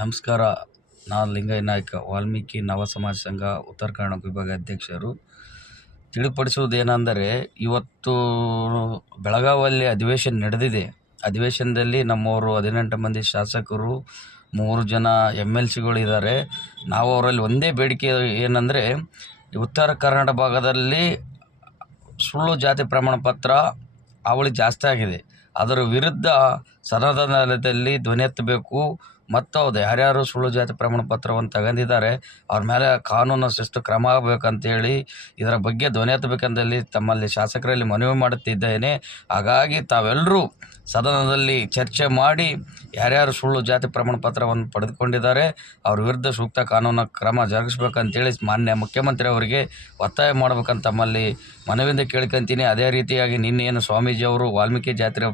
ನಮಸ್ಕಾರ. ನಾನು ಲಿಂಗಯ್ಯ ನಾಯ್ಕ, ವಾಲ್ಮೀಕಿ ನವ ಸಮಾಜ ಸಂಘ ಉತ್ತರ ಕರ್ನಾಟಕ ವಿಭಾಗ ಅಧ್ಯಕ್ಷರು. ತಿಳಿಪಡಿಸುವುದೇನೆಂದರೆ, ಇವತ್ತು ಬೆಳಗಾವಿಯಲ್ಲಿ ಅಧಿವೇಶನ ನಡೆದಿದೆ. ಅಧಿವೇಶನದಲ್ಲಿ ನಮ್ಮವರು 18 ಮಂದಿ ಶಾಸಕರು, 3 ಜನ MLCಗಳಿದ್ದಾರೆ. ನಾವು ಅವರಲ್ಲಿ ಒಂದೇ ಬೇಡಿಕೆ ಏನಂದರೆ, ಉತ್ತರ ಕರ್ನಾಟಕ ಭಾಗದಲ್ಲಿ ಸುಳ್ಳು ಜಾತಿ ಪ್ರಮಾಣ ಪತ್ರ ಅವಳಿ ಜಾಸ್ತಿ ಆಗಿದೆ. ಅದರ ವಿರುದ್ಧ ಸದನದಲ್ಲಿ ಧ್ವನಿ ಎತ್ತಬೇಕು ಮತ್ತು ಹೌದು, ಯಾರ್ಯಾರು ಸುಳ್ಳು ಜಾತಿ ಪ್ರಮಾಣ ಪತ್ರವನ್ನು ತಗೊಂಡಿದ್ದಾರೆ ಅವ್ರ ಮೇಲೆ ಕಾನೂನು ಶಿಸ್ತು ಕ್ರಮ ಆಗಬೇಕಂತೇಳಿ ಇದರ ಬಗ್ಗೆ ಧ್ವನಿ ಎತ್ತಬೇಕಂತೇಳಿ ತಮ್ಮಲ್ಲಿ ಶಾಸಕರಲ್ಲಿ ಮನವಿ ಮಾಡುತ್ತಿದ್ದೇನೆ. ಹಾಗಾಗಿ ತಾವೆಲ್ಲರೂ ಸದನದಲ್ಲಿ ಚರ್ಚೆ ಮಾಡಿ ಯಾರ್ಯಾರು ಸುಳ್ಳು ಜಾತಿ ಪ್ರಮಾಣ ಪತ್ರವನ್ನು ಪಡೆದುಕೊಂಡಿದ್ದಾರೆ ಅವ್ರ ವಿರುದ್ಧ ಸೂಕ್ತ ಕಾನೂನು ಕ್ರಮ ಜರುಗಿಸ್ಬೇಕಂತೇಳಿ ಮಾನ್ಯ ಮುಖ್ಯಮಂತ್ರಿ ಅವರಿಗೆ ಒತ್ತಾಯ ಮಾಡ್ಬೇಕಂತ ತಮ್ಮಲ್ಲಿ ಮನವಿಯಿಂದ ಕೇಳ್ಕೊಂತೀನಿ. ಅದೇ ರೀತಿಯಾಗಿ ನಿನ್ನೇನು ಸ್ವಾಮೀಜಿಯವರು ವಾಲ್ಮೀಕಿ ಜಾತ್ರೆ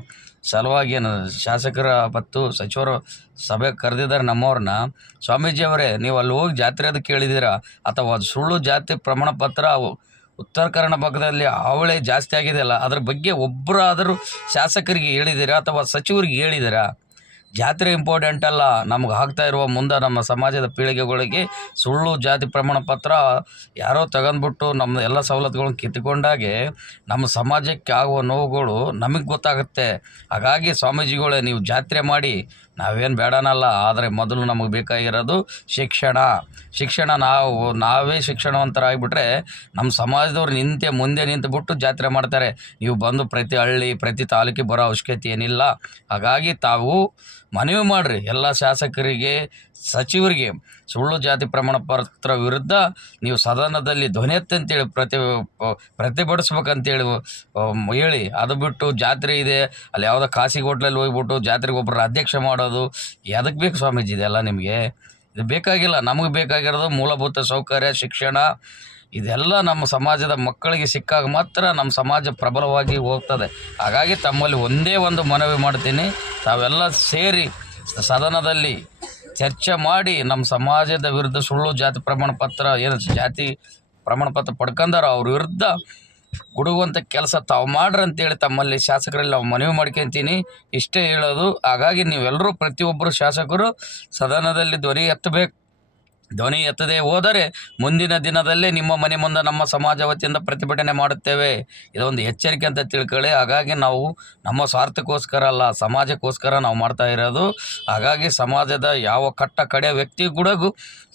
ಸಲುವಾಗಿ ಏನು ಶಾಸಕರ ಮತ್ತು ಸಚಿವರು ಸಭೆ ಕರೆದಿದ್ದಾರೆ ನಮ್ಮವ್ರನ್ನ. ಸ್ವಾಮೀಜಿಯವರೇ, ನೀವು ಅಲ್ಲಿ ಹೋಗಿ ಜಾತ್ರೆ ಅದು ಕೇಳಿದ್ದೀರಾ ಅಥವಾ ಸುಳ್ಳು ಜಾತಿ ಪ್ರಮಾಣ ಪತ್ರ ಉತ್ತರ ಕನ್ನಡ ಭಾಗದಲ್ಲಿ ಹಾವಳಿ ಜಾಸ್ತಿ ಆಗಿದೆಯಲ್ಲ, ಅದ್ರ ಬಗ್ಗೆ ಒಬ್ಬರಾದರೂ ಶಾಸಕರಿಗೆ ಹೇಳಿದ್ದೀರಾ ಅಥವಾ ಸಚಿವರಿಗೆ ಹೇಳಿದ್ದೀರಾ? ಜಾತ್ರೆ ಇಂಪಾರ್ಟೆಂಟ್ ಅಲ್ಲ, ನಮ್ಗೆ ಆಗ್ತಾ ಇರುವ ಮುಂದೆ ನಮ್ಮ ಸಮಾಜದ ಪೀಳಿಗೆಗಳಿಗೆ ಸುಳ್ಳು ಜಾತಿ ಪ್ರಮಾಣ ಪತ್ರ ಯಾರೋ ತಗೊಂಡ್ಬಿಟ್ಟು ನಮ್ಮ ಎಲ್ಲ ಸವಲತ್ತುಗಳನ್ನು ಕಿತ್ತುಕೊಂಡಾಗೆ ನಮ್ಮ ಸಮಾಜಕ್ಕೆ ಆಗುವ ನೋವುಗಳು ನಮಗೆ ಗೊತ್ತಾಗುತ್ತೆ. ಹಾಗಾಗಿ ಸ್ವಾಮೀಜಿಗಳೇ, ನೀವು ಜಾತ್ರೆ ಮಾಡಿ, ನಾವೇನು ಬೇಡನಲ್ಲ, ಆದರೆ ಮೊದಲು ನಮಗೆ ಬೇಕಾಗಿರೋದು ಶಿಕ್ಷಣ. ನಾವೇ ಶಿಕ್ಷಣವಂತರಾಗಿಬಿಟ್ರೆ ನಮ್ಮ ಸಮಾಜದವ್ರು ಮುಂದೆ ನಿಂತುಬಿಟ್ಟು ಜಾತ್ರೆ ಮಾಡ್ತಾರೆ. ನೀವು ಬಂದು ಪ್ರತಿ ಹಳ್ಳಿ ಪ್ರತಿ ತಾಲೂಕಿಗೆ ಬರೋ ಅವಶ್ಯಕತೆ ಏನಿಲ್ಲ. ಹಾಗಾಗಿ ತಾವು ಮನವಿ ಮಾಡಿರಿ ಎಲ್ಲ ಶಾಸಕರಿಗೆ, ಸಚಿವರಿಗೆ, ಸುಳ್ಳು ಜಾತಿ ಪ್ರಮಾಣ ಪತ್ರ ವಿರುದ್ಧ ನೀವು ಸದನದಲ್ಲಿ ಧ್ವನಿ ಎತ್ತಂತೇಳಿ ಪ್ರತಿಭಟಿಸ್ಬೇಕಂತೇಳಿ ಹೇಳಿ. ಅದು ಬಿಟ್ಟು ಜಾತ್ರೆ ಇದೆ ಅಲ್ಲಿ ಯಾವುದೋ ಖಾಸಗಿ ಹೋಟ್ಲಲ್ಲಿ ಹೋಗ್ಬಿಟ್ಟು ಜಾತ್ರೆಗೆ ಒಬ್ಬರ ಅಧ್ಯಕ್ಷ ಮಾಡೋದು ಎದಕ್ಕೆ ಬೇಕು ಸ್ವಾಮೀಜಿ? ಇದೆಲ್ಲ ನಿಮಗೆ ಇದು ಬೇಕಾಗಿಲ್ಲ. ನಮಗೆ ಬೇಕಾಗಿರೋದು ಮೂಲಭೂತ ಸೌಕರ್ಯ, ಶಿಕ್ಷಣ. ಇದೆಲ್ಲ ನಮ್ಮ ಸಮಾಜದ ಮಕ್ಕಳಿಗೆ ಸಿಕ್ಕಾಗ ಮಾತ್ರ ನಮ್ಮ ಸಮಾಜ ಪ್ರಬಲವಾಗಿ ಹೋಗ್ತದೆ. ಹಾಗಾಗಿ ತಮ್ಮಲ್ಲಿ ಒಂದೇ ಒಂದು ಮನವಿ ಮಾಡ್ತೀನಿ, ತಾವೆಲ್ಲ ಸೇರಿ ಸದನದಲ್ಲಿ ಚರ್ಚೆ ಮಾಡಿ ನಮ್ಮ ಸಮಾಜದ ವಿರುದ್ಧ ಸುಳ್ಳು ಜಾತಿ ಪ್ರಮಾಣ ಪತ್ರ ಏನು ಜಾತಿ ಪ್ರಮಾಣ ಪತ್ರ ಪಡ್ಕೊಂಡಾರೋ ಅವ್ರ ವಿರುದ್ಧ ಗುಡುಗುವಂಥ ಕೆಲಸ ತಾವು ಮಾಡ್ರಿ ಅಂತೇಳಿ ತಮ್ಮಲ್ಲಿ ಶಾಸಕರಲ್ಲಿ ನಾವು ಮನವಿ ಮಾಡ್ಕೊತೀನಿ. ಇಷ್ಟೇ ಹೇಳೋದು. ಹಾಗಾಗಿ ನೀವೆಲ್ಲರೂ ಪ್ರತಿಯೊಬ್ಬರು ಶಾಸಕರು ಸದನದಲ್ಲಿ ಧ್ವನಿ ಎತ್ತದೇ ಹೋದರೆ ಮುಂದಿನ ದಿನದಲ್ಲೇ ನಿಮ್ಮ ಮನೆ ಮುಂದೆ ನಮ್ಮ ಸಮಾಜ ವತಿಯಿಂದ ಪ್ರತಿಭಟನೆ ಮಾಡುತ್ತೇವೆ. ಇದೊಂದು ಎಚ್ಚರಿಕೆ ಅಂತ ತಿಳ್ಕೊಳ್ಳಿ. ಹಾಗಾಗಿ ನಾವು ನಮ್ಮ ಸ್ವಾರ್ಥಕ್ಕೋಸ್ಕರ ಅಲ್ಲ, ಸಮಾಜಕ್ಕೋಸ್ಕರ ನಾವು ಮಾಡ್ತಾ ಇರೋದು. ಹಾಗಾಗಿ ಸಮಾಜದ ಯಾವ ಕಡೆ ವ್ಯಕ್ತಿ ಕೂಡ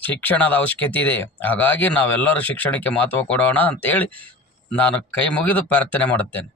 ಶಿಕ್ಷಣದ ಅವಶ್ಯಕತೆ ಇದೆ. ಹಾಗಾಗಿ ನಾವೆಲ್ಲರೂ ಶಿಕ್ಷಣಕ್ಕೆ ಮಹತ್ವ ಕೊಡೋಣ ಅಂತೇಳಿ ನಾನು ಕೈ ಮುಗಿದು ಪ್ರಾರ್ಥನೆ ಮಾಡುತ್ತೇನೆ.